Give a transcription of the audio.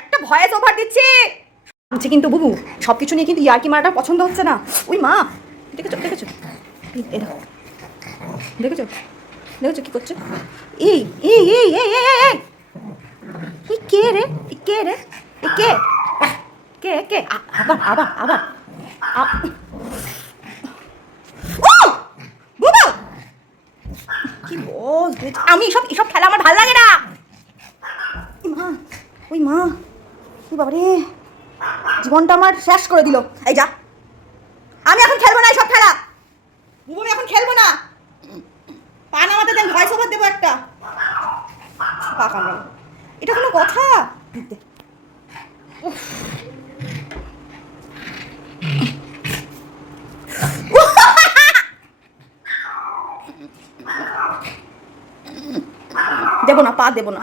একটা voice over দিচ্ছি। আচ্ছা, কিন্তু বুবু সব কিছু নিয়ে কিন্তু মারাটা পছন্দ হচ্ছে না। ওই মা, দেখেছ দেখেছ? দেখেছ? দেখেছ করছে? এই এই এই এই এই এই কে রে? কে রে? কে? কে কে? আবার আবার আবার। আমি এসব এসব খেলা আমার ভালো লাগে না। মা। ওই মা, ওই বাবারে। জীবনটা আমার শেষ করে দিল। এই যা। আমি এখন খেলব না এসব খেলা। আমি এখন খেলব না। পা নামাতে দেন ভয়েস ওভার দেবো একটা। পা এটা কোনো কথা। দেবো না, পা দেবো না।